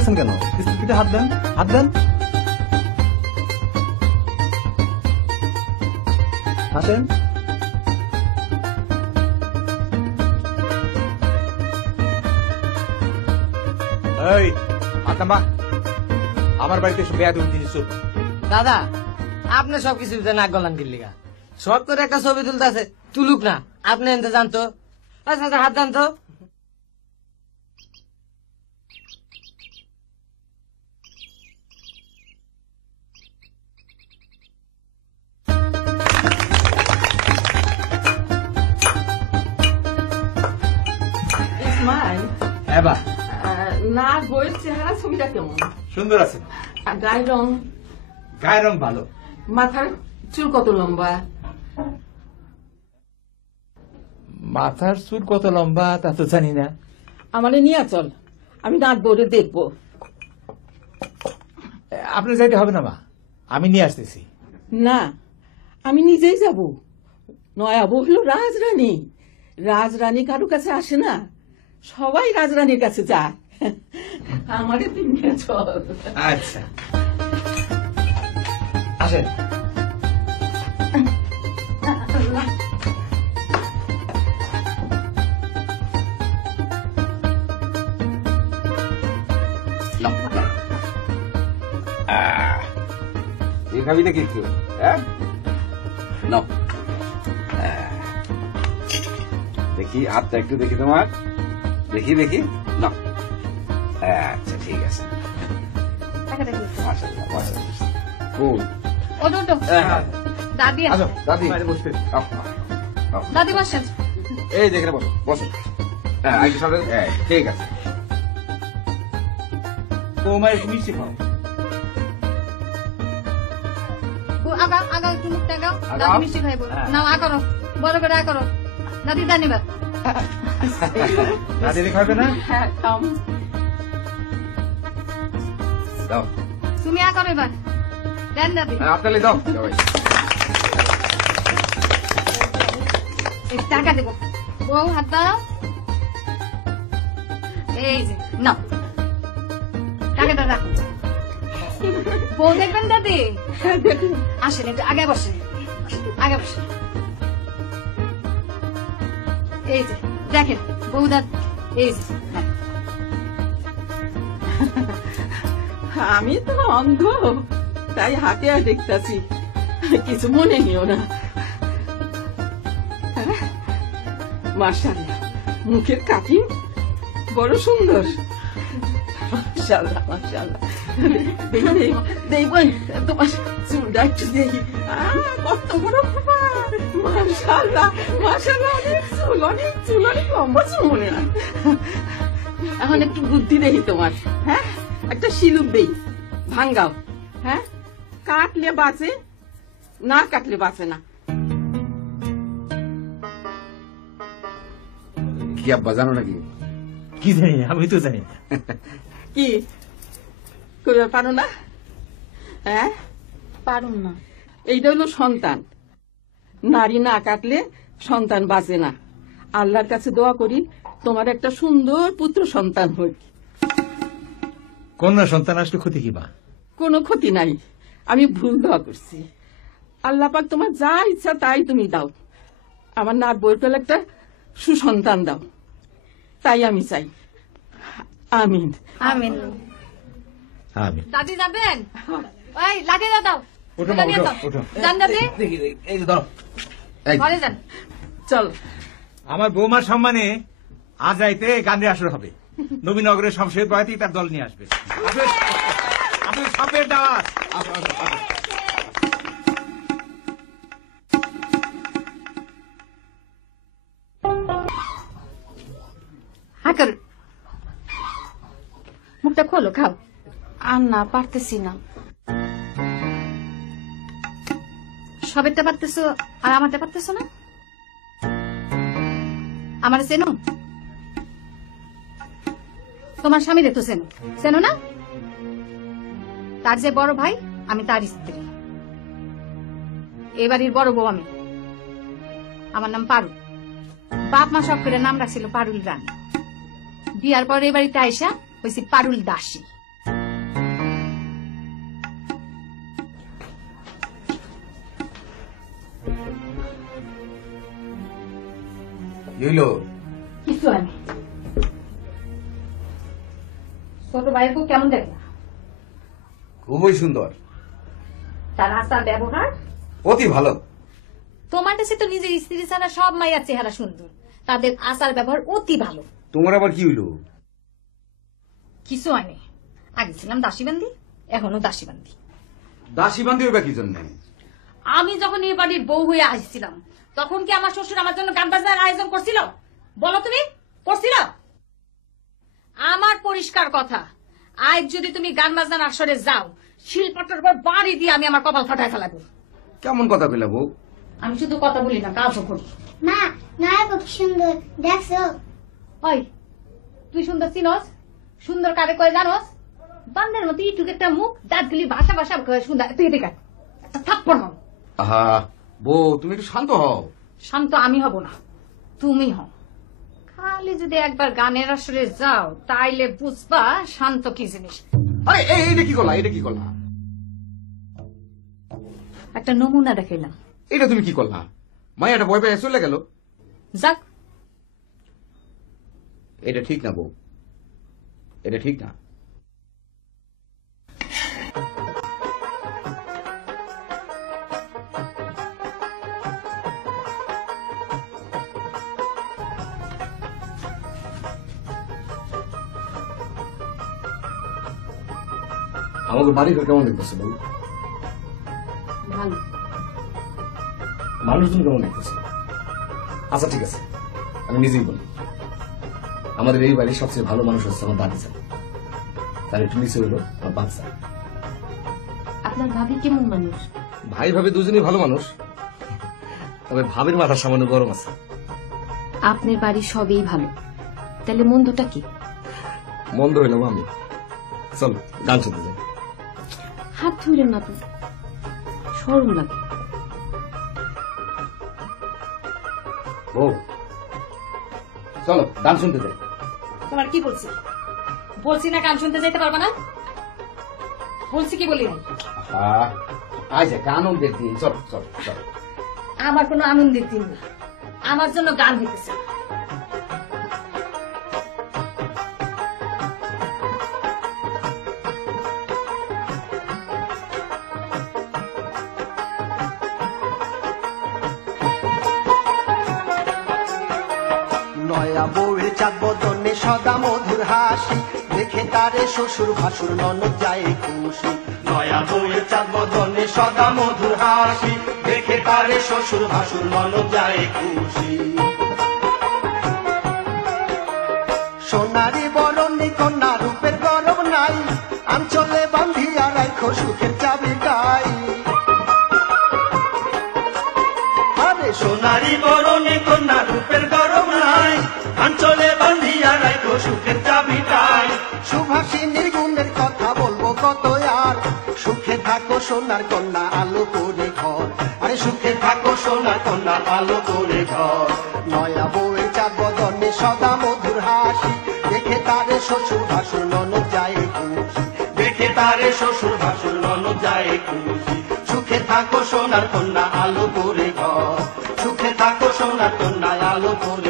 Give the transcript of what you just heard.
আছেন কেন? পিঠে হাত দেন, হাত দেন, হাসেন। এই আতামা, আমার বাড়িতে এসে বেয়াদবি জিনিস চলবে। দাদা আপনি সবকিছু নাক গলান গিল্লিগা, শখ করে একটা ছবি তুলতে আছে, তুলুক না, আপনি এনতে জানতো। আচ্ছা হাত জানতো। ইসমাইল, হ্যাঁ বা, না বইয়ের চেহারা ছবিটা কেমন? সুন্দর আছে। আর গায়ের রং? গায়ের রং ভালো। মাথার চুল কত লম্বা? মাথার চুল কত লম্বা তা তো জানি না। আমারে নিয়ে চল, আমি নাচ বোর্ডে দেখবো। আপনি যাইতে হবে না মা, আমি নিয়ে আসতেছি। না, আমি নিজেই যাব। নয়া বউ হলো রাজরানী, রাজরানী কারো কাছে আসে না, সবাই রাজরানীর কাছে যায়। আমারে তুই নিয়ে চল। আচ্ছা আসেন। খাবি নাকি একটু? হ্যাঁ, দেখি হাতটা একটু দেখি তোমার, দেখি দেখি না। আচ্ছা ঠিক আছে, মাশাআল্লাহ মাশাআল্লাহ, খুব। দাদি আসো দাদি, দাদি বসেন। এই দেখে বসো বসো। হ্যাঁ সাথে, ঠিক আছে। বৌমা একটু মিষ্টি খাও। আগা আগা একটু মুখটা আগাও, দাদি মিষ্টি খাইবো। নাও আ করো, বড় করে আ করো। দাদি ধন্যবাদ। দাদি খাবে না? হ্যাঁ কাম। দাও, তুমি আ করো এবার। দেন দাদি। আপনালে দাও সবাই। এই টাকা দেবো। বউ হাত দাও। এই যে নাও, টাকাটা রাখো। বউ দেখবেন দাদি? আসেন একটু আগে বসেন, আগে বসেন। এই যে দেখেন বউ দাদ, এই যে আমি তো অন্ধ, তাই হাতে দেখতেছি, কিছু মনে নিও না। মাশাআল্লাহ, মুখের কাটিং বড় সুন্দর। মাশাআল্লাহ মাশাআল্লাহ। দেখবেন তোমার চুলটা একটু দেখি, কত বড় বাবা। মাশাআল্লাহ মাশাআল্লাহ, অনেক চুল, অনেক চুল, অনেক লম্বা চুল মনে হয়। এখন একটু বুদ্ধি দেখি তোমার। হ্যাঁ, একটা শিলুক দেই, ভাঙ্গাও। হ্যাঁ, কাটলে বাঁচে, না কাটলে বাঁচে না। কি আব্বা জানো নাকি? কি জানি, আমি তো জানি না। কি কইবার পারো না? হ্যাঁ পারুন না। এইটা হলো সন্তান, নারী না কাটলে সন্তান বাঁচে না। আল্লাহর কাছে দোয়া করি তোমার একটা সুন্দর পুত্র সন্তান হোক। কন্যা সন্তান আসলে ক্ষতি কি মা? কোনো ক্ষতি নাই, আমি ভুল দোয়া করছি। আল্লাহ পাক তোমার যা ইচ্ছা তাই তুমি দাও। আমার নাক বই পেলে একটা সুসন্তান দাও, তাই আমি চাই। আমিন আমিন। আমি দাদি যাবেন? ওই লাঠি দাও, ওঠো মা, ওঠো ওঠো। যান দাদি, দেখি দেখি, এই যে ধরো। ঘরে যান। চল। আমার বৌমার সম্মানে আজ রাইতে গান্ধী আসর হবে। নবীনগরের শমশের বয়াতি তার দল নিয়ে আসবে। আপনি সাপের দাওয়াত। হাকার মুখটা খোলো, খাও। আর না পারতেছি না। সবেরটা পারতেছো আর আমারটা পারতেছো না। আমার চেনো? তোমার স্বামী দেখতো চেনো, চেনো না? তার যে বড় ভাই, আমি তার স্ত্রী। এবাড়ির বড় বউ আমি। আমার নাম পারুল। বাপ মা সব করে নাম রাখছিল পারুল রানী। বিয়ার পর এ বাড়িতে আইসা হয়েছি পারুল দাসী। কি হইলো? কিছু আমি ছোট ভাইয়ের বউ কেমন দেখলা? খুবই সুন্দর, তার আচার ব্যবহার? অতি ভালো। তোমার কাছে তো নিজের স্ত্রী ছাড়া সব মায়ের চেহারা সুন্দর, তাদের আচার ব্যবহার অতি ভালো। তোমার আবার কি হইলো? কিছু হয়নি, আগে ছিলাম দাসীবান্দি, এখনো দাসীবান্দি। দাসী বান্ধি হইবা কি জন্য? আমি যখন এই বাড়ির বউ হয়ে আসছিলাম তখন কি আমার শ্বশুর আমার জন্য গান বাজনার আয়োজন করছিল? বলো তুমি, করছিল? আমার পরিষ্কার কথা, আজ যদি তুমি গান বাজনার আসরে যাও, শিলপাটার পর বাড়ি দিয়ে আমি আমার কপাল ফাটায় ফেলাবো। কেমন কথা কইলা বউ? আমি শুধু কথা বলি না, কাজও করি। মা নায়ক খুব সুন্দর দেখছো? ওই তুই সুন্দর চিনস? সুন্দর কারে কয় জানোস? বান্দের মতো ইটুক একটা মুখ, দাঁতগুলি ভাষা ভাষা কয় সুন্দর। তুই এদিকে আয়, একটা থাপ্পড় মারো। আহা বউ, তুমি একটু শান্ত হও। শান্ত আমি হব না, তুমি হও। খালি যদি একবার গানের আসরে যাও তাইলে বুঝবা শান্ত কি জিনিস। আরে এইটা কি করলা? এটা কি করলা? একটা নমুনা দেখাইলাম। এটা তুমি কি করলা? মায়াটা ভয় পেয়ে চলে গেল। যাক, এটা ঠিক না বউ, এটা ঠিক না। আমাকে বাড়ি ঘর কেমন দেখতেছে বল? ভালো। মানুষজন কেমন দেখতেছে? আচ্ছা ঠিক আছে, আমি নিজেই বলি, আমাদের এই বাড়ির সবচেয়ে ভালো মানুষ হচ্ছে আমার দাদি স্যার, তার একটু নিচে হলো আমার বাচ্চা। আপনার ভাবি কেমন মানুষ? ভাই ভাবে দুজনই ভালো মানুষ, তবে ভাবির মাথা সামান্য গরম আছে। আপনার বাড়ি সবই ভালো, তাহলে মন্দটা কি? মন্দ হইলাম আমি। চল গান শুনতে যাই। হাত ধরেন না তো, শরম লাগে। বউ চলো গান শুনতে যাই। তোমার কি বলছি? বলছি না গান শুনতে যাইতে পারবা না? বলছি কি বলি নাই? আচ্ছা আনন্দের দিন, চল চল চল। আমার কোনো আনন্দের দিন না, আমার জন্য গান হইতেছে। নয়া বউয়ের চাঁদ বদনে সদা মধুর হাসি, দেখে তারে শ্বশুর ভাসুর ননদ যায় খুশি। নয়া বউয়ের চাঁদ বদনে সদা মধুর হাসি, দেখে তারে শ্বশুর ভাসুর ননদ যায় খুশি। সোনারি বরণী কন্যা রূপের গরব নাই, আঞ্চলে বান্ধিয়া রাখো সুখের চাবি গাই। আরে সোনারি বরণী কন্যা রূপের গরব নাই, আঞ্চলে বান্ধিয়া রাখো সুখের চাবিটাই। সুভাষিনীর গুণের কথা বলবো কত আর, সুখে থাকো সোনার কন্যা আলো করে ঘর। আরে সুখে থাকো সোনার কন্যা আলো করে ঘর। নয়া বউয়ের চাঁদ বদনে সদা মধুর হাসি, দেখে তারে শ্বশুর ভাসুর ননদ যায় খুশি। দেখে তারে শ্বশুর ভাসুর ননদ যায় খুশি। সুখে থাকো সোনার কন্যা আলো করে ঘর, সুখে থাকো সোনার কন্যা আলো করে